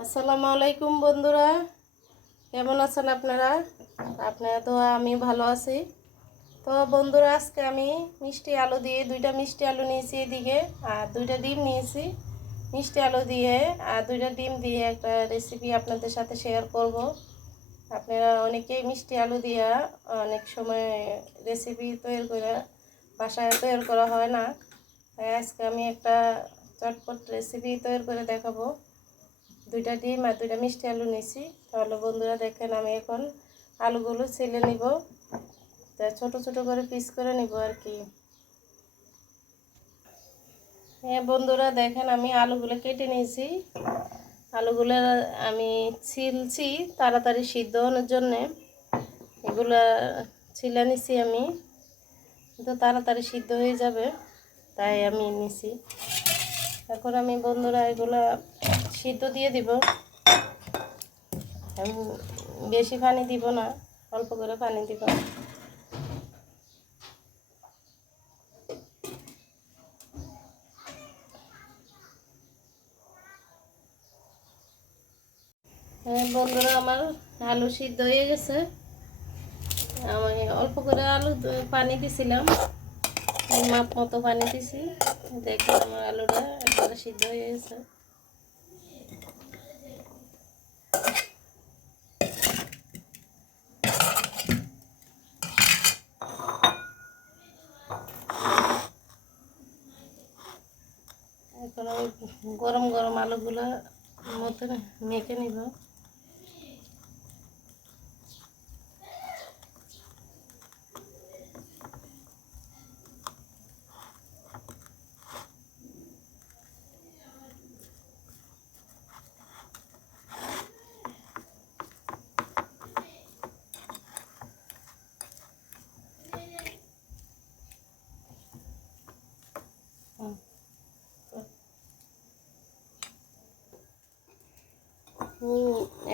আসসালামু আলাইকুম বন্ধুরা। কেমন আছেন আপনারা? আপনারা তো আমি ভালো আছি। তো বন্ধুরা, আজকে আমি মিষ্টি আলু দিয়ে দুইটা মিষ্টি আলু নিয়েছি এদিকে, আর দুইটা ডিম নিয়েছি। মিষ্টি আলু দিয়ে, আর দুইটা ডিম দিয়ে একটা রেসিপি আপনাদের সাথে শেয়ার করব। আপনারা অনেকেই মিষ্টি আলু দিয়ে অনেক সময় রেসিপি তৈরি করে বাসায় তৈরি করা হয় না। তাই আজকে আমি একটা চটপট রেসিপি তৈরি করে দেখাবো। দুইটা ডিম আর দুইটা মিষ্টি আলু নিয়েছি। তাহলে বন্ধুরা দেখেন আমি এখন আলুগুলো ছেলে নিব। তা ছোট ছোট করে পিস করে নিব আর কি। হ্যাঁ বন্ধুরা দেখেন আমি আলুগুলো কেটে নিয়েছি। আলুগুলো আমি ছিলছি তাড়াতাড়ি সিদ্ধ হওয়ার জন্যে। এগুলো ছিলে নিছি আমি। তো তাড়াতাড়ি সিদ্ধ হয়ে যাবে, তাই আমি নিছি এখন আমি বন্ধুরা এগুলো সিদ্ধ দিয়ে দিব। বেশি পানি দিব না, অল্প করে পানি দিব। হ্যাঁ বন্ধুরা, আমার আলু সিদ্ধ হয়ে গেছে। অল্প করে আলু পানি দিছিলাম। মাপ মতো পানি দিছি। দেখুন আমার আলুটা একবারে সিদ্ধ হয়ে গেছে। গরম গরম আলুগুলো মতো মেখে নিব।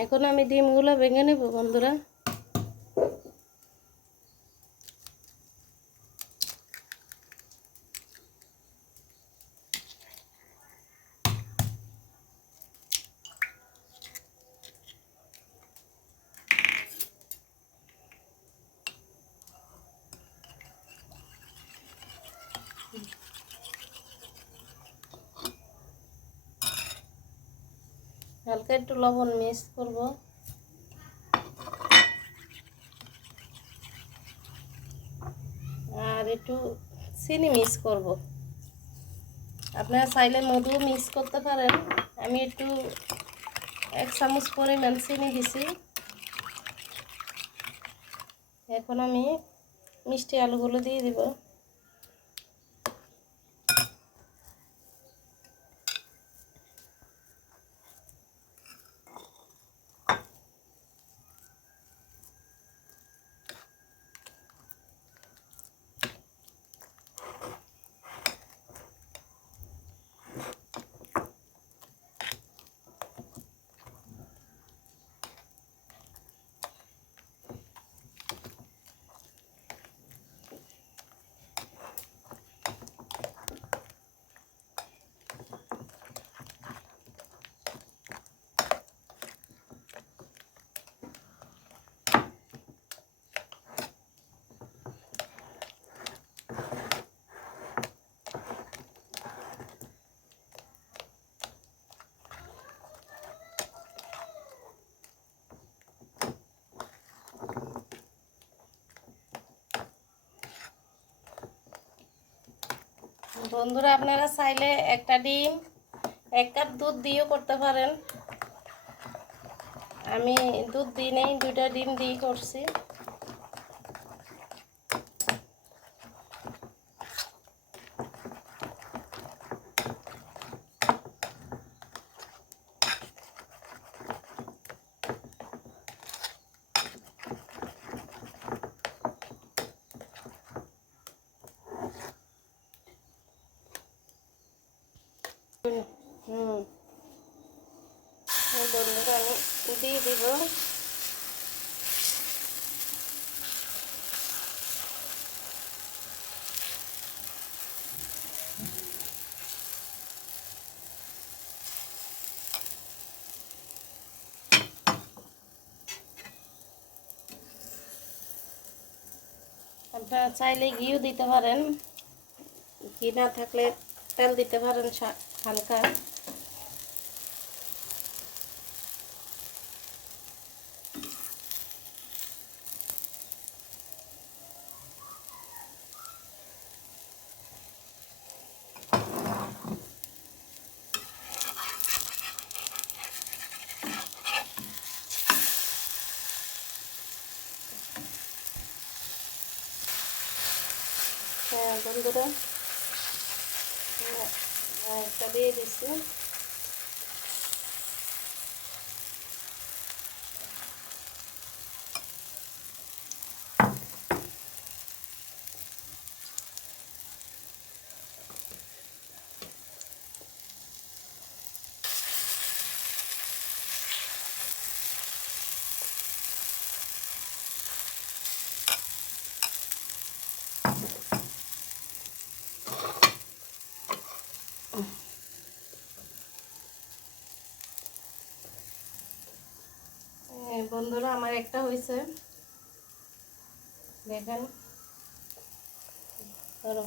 এখন আমি ডিমগুলো ভেঙে নেব বন্ধুরা। হালকা একটু লবণ মিক্স করব। আর একটু চিনি মিক্স করব। আপনারা চাইলে মধু মিক্স করতে পারেন। আমি একটু এক চামচ পরিমাণ চিনি দিছি। এখন আমি মিষ্টি আলুগুলো দিয়ে দিব। বন্ধুরা, আপনারা চাইলে একটা ডিম, এক কাপ দুধ দিয়েও করতে পারেন। আমি দুধ দিই নেই, দুইটা ডিম দিয়ে করছি। দিয়ে দিব আপনারা চাইলে ঘিও দিতে পারেন। ঘি না থাকলে তেল দিতে পারেন হালকা। হ্যাঁ বন্ধুরা একটা দিয়ে দিচ্ছি এই বন্ধুরা আমার একটা হয়েছে। দেখেন। ধরো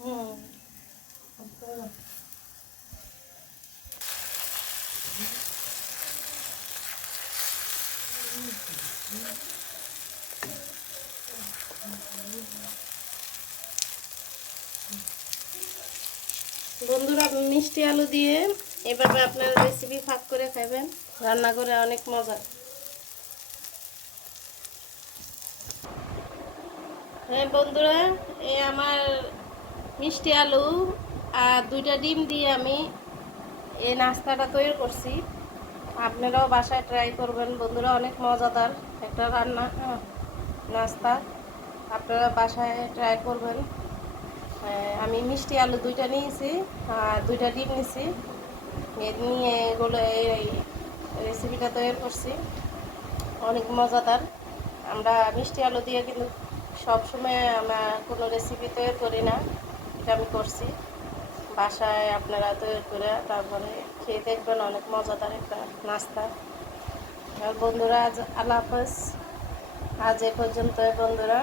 হুম বন্ধুরা, মিষ্টি আলু দিয়ে এভাবে আপনারা রেসিপি ফাঁক করে খাবেন রান্না করে অনেক মজা। হ্যাঁ বন্ধুরা এই আমার মিষ্টি আলু আর দুইটা ডিম দিয়ে আমি এই নাস্তাটা তৈরি করছি। আপনারাও বাসায় ট্রাই করবেন। বন্ধুরা অনেক মজাদার একটা রান্না আহ, নাস্তা। আপনারা বাসায় ট্রাই করবেন। আমি মিষ্টি আলু দুইটা নিয়েছি আর দুইটা ডিম নিয়েছি নিয়ে এগুলো এই রেসিপিটা তৈরি করছি। অনেক মজাদার। আমরা মিষ্টি আলু দিয়ে কিন্তু সবসময় আমরা কোনো রেসিপি তৈরি করি না। এটা আমি করছি। বাসায় আপনারা তৈরি করে তারপরে খেয়ে দেখবেন অনেক মজাদার একটা নাস্তা। আর বন্ধুরা, আজ আল্লাহ হাফেজ। আজ এ পর্যন্ত বন্ধুরা।